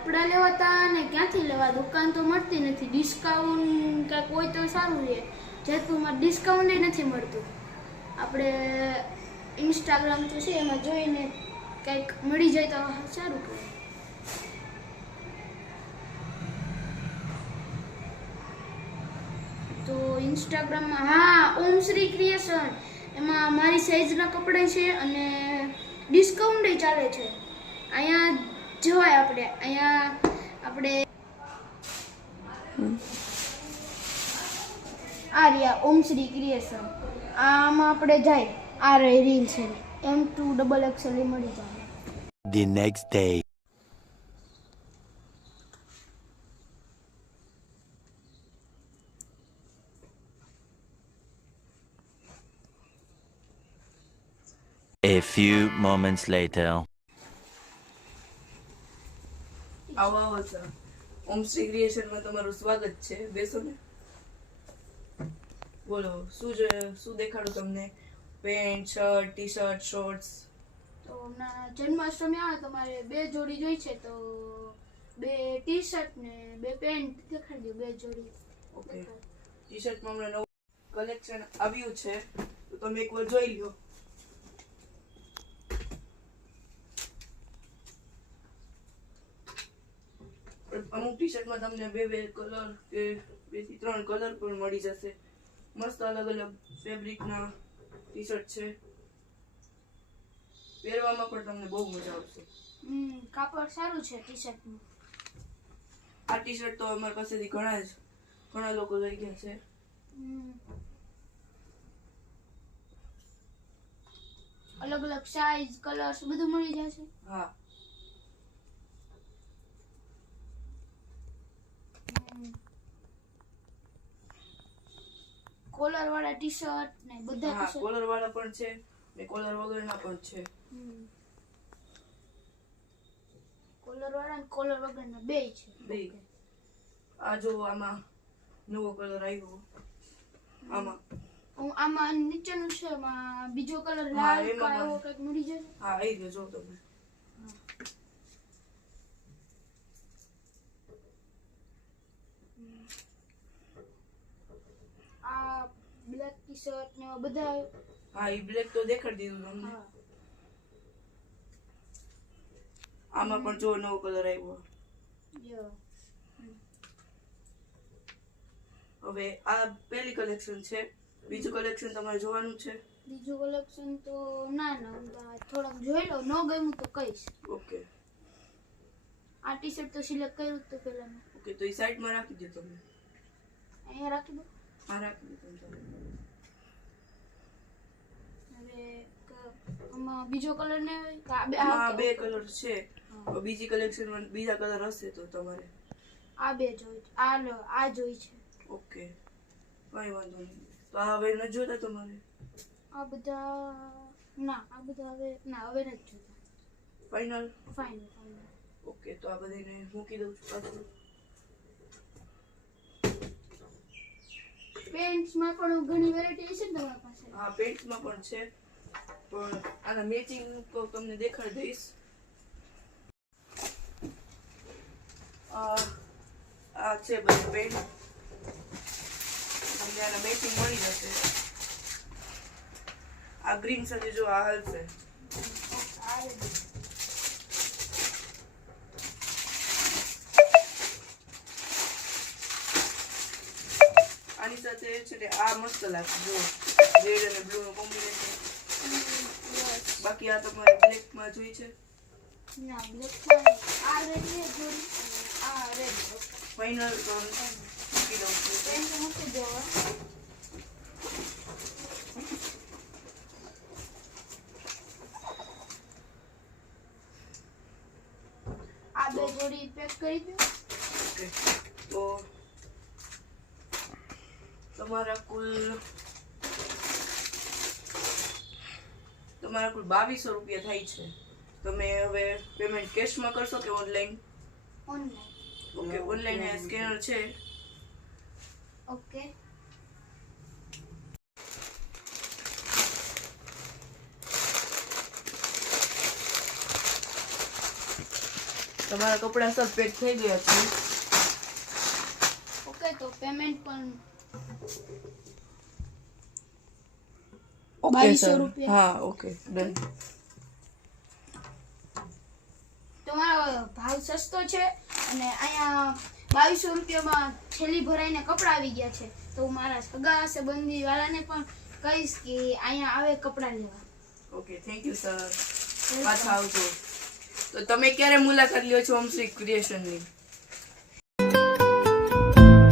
કપડાં લેવા હતા ને ક્યાંથી લેવા, દુકાન તો મળતી નથી. ડિસ્કાઉન્ટ કાંઈક હોય તો સારું રહે. જેતપુરમાં ડિસ્કાઉન્ટ નથી મળતું. આપણે ઇન્સ્ટાગ્રામ તો છે, એમાં જોઈને કંઈક મળી જાય તો સારું કહેવાય. તો ઇન્સ્ટાગ્રામમાં હા ઓમ શ્રી ક્રિએશન, એમાં મારી સાઈઝના કપડાં છે અને ડિસ્કાઉન્ટ ચાલે છે. અહીંયા જવાય આપણે આ રહ્યા ઓમ શ્રી ક્રિએશન, આમાં આપણે જાય આ રીલ છે M2XXL મળી જાય. The next day. A few moments later. આવો સર, ઓમ શ્રી ક્રિએશનમાં તમારું સ્વાગત છે. બેસો ને. બોલો શું દેખાડું તમને? Pant, shirt, T shirt, shorts. તો હમણાં જન્માષ્ટમી આવે તો મારે 2 જોડી જોઈ છે, તો 2 ટી શર્ટ ને 2 પેન્ટ દેખાડી દો. 2 જોડી. ઓકે. ટી શર્ટમાં હમણાં નવું કલેક્શન આવ્યું છે, તો તમે એકવાર જોઈ લો. અમુક ટી શર્ટમાં તમને 2 કલર કે 2 થી 3 કલર પણ મળી જશે. મસ્ત અલગ અલગ ફેબ્રિકના ટી શર્ટ છે. પહેરવામાં પણ તમને બહુ મજા આવશે. કાપડ સારું છે ટી શર્ટનું. આ ટી શર્ટ તો અમારી પાસેથી ઘણા લોકો લઈ ગયા છે. અલગ અલગ સાઈઝ, કલર્સ બધું મળી જશે. હા. કોલર વાળા ટી શર્ટ ને બધા હા, કોલર વાળા પણ છે ને કોલર વગરના પણ છે. કોલર વાળા અને કોલર વગરના બે છે. બે. આ જો આમાં નવો કલર આવ્યો. આમાં નીચેનું છે, એમાં બીજો કલર લાલ કાળો કંઈક મળી જશે. હા, આવી ગયો જો તમે. આ બ્લેક ટી શર્ટ ને બધા. હા, એ બ્લેક તો દેખાડી દીધું તમને. આમાં પણ જો નવો કલર આવ્યો. હવે આ પહેલી કલેક્શન છે. બીજું કલેક્શન તમારે જોવાનું છે? બીજું કલેક્શન તો ના થોડાક જોઈ લો, ન ગમ્યું તો કહીશ. ઓકે. આ ટી શર્ટ તો સિલેક્ટ કર્યું તો પહેલા. ઓકે, તો એ સાઈડમાં રાખી દો તમે. અહીંયા રાખી દો. હા, રાખી દો તમે. હવે આમાં બીજો કલર ને હા, 2 કલર છે. બીજી કલેક્શનમાં બીજા કલર હશે તો તમારે આ 2 જોઈ. આ જોઈ છે. ઓકે, કઈ વાંધો નહીં. તો આ હવે ન જોતા તમારે? આ બધા હવે નથી જોતા. ફાઇનલ? ફાઇનલ. ઓકે, તો આ બધાને મૂકી દઉં છું પાછું. પેન્ટ્સમાં પણ ઘણી વેરાયટી હશે ને તમારી પાસે? હા, પેન્ટ્સમાં પણ છે, પણ આના મેચિંગ તો તમને દેખાડી દઈશ. આ છે બધું પેન્ટ. તમને આના મેચિંગ મળી જશે. આ ગ્રીન સાથે જો આ હાલશે. આની સાથે છે ને આ મસ્ત લાગશે જો, રેડ અને બ્લુ નું કોમ્બિનેશન. બાકી આ તમારે બ્લેક માં જોઈ છે? ના, બ્લેક માં આ રેડ ને જોડી આ રેડ. ફાઇનલ તો મૂકી દઉં છું. પેન્ટ મૂકી દો. આ 2 જોડી પેક કરી દો. ઓકે, તો તમારા કુલ 2200 રૂપિયા થાય છે. તમે હવે પેમેન્ટ કેશમાં કરશો કે online? Online. Okay, online scanner છે. ઓકે. તમારા કપડાં સબ પેક થઈ ગયા છે. ઓકે, તો પેમેન્ટ પણ ઓકે 2200 સર. રૂપિયા. હા ઓકે ડન. તમારો ભાવ સસ્તો છે અને અહીંયા 2200 રૂપિયામાં થેલી ભરાઈને કપડાં આવી ગયા છે. તો હું મારા સગા સંબંધી વાળાને પણ કહીશ કે અહીંયા આવે કપડાં લેવા. Okay thank you sir. પાછા આવજો. તો તમે ક્યારે મુલાકાત લ્યો છો હોમસ્ટ્રી ક્રિએશનની?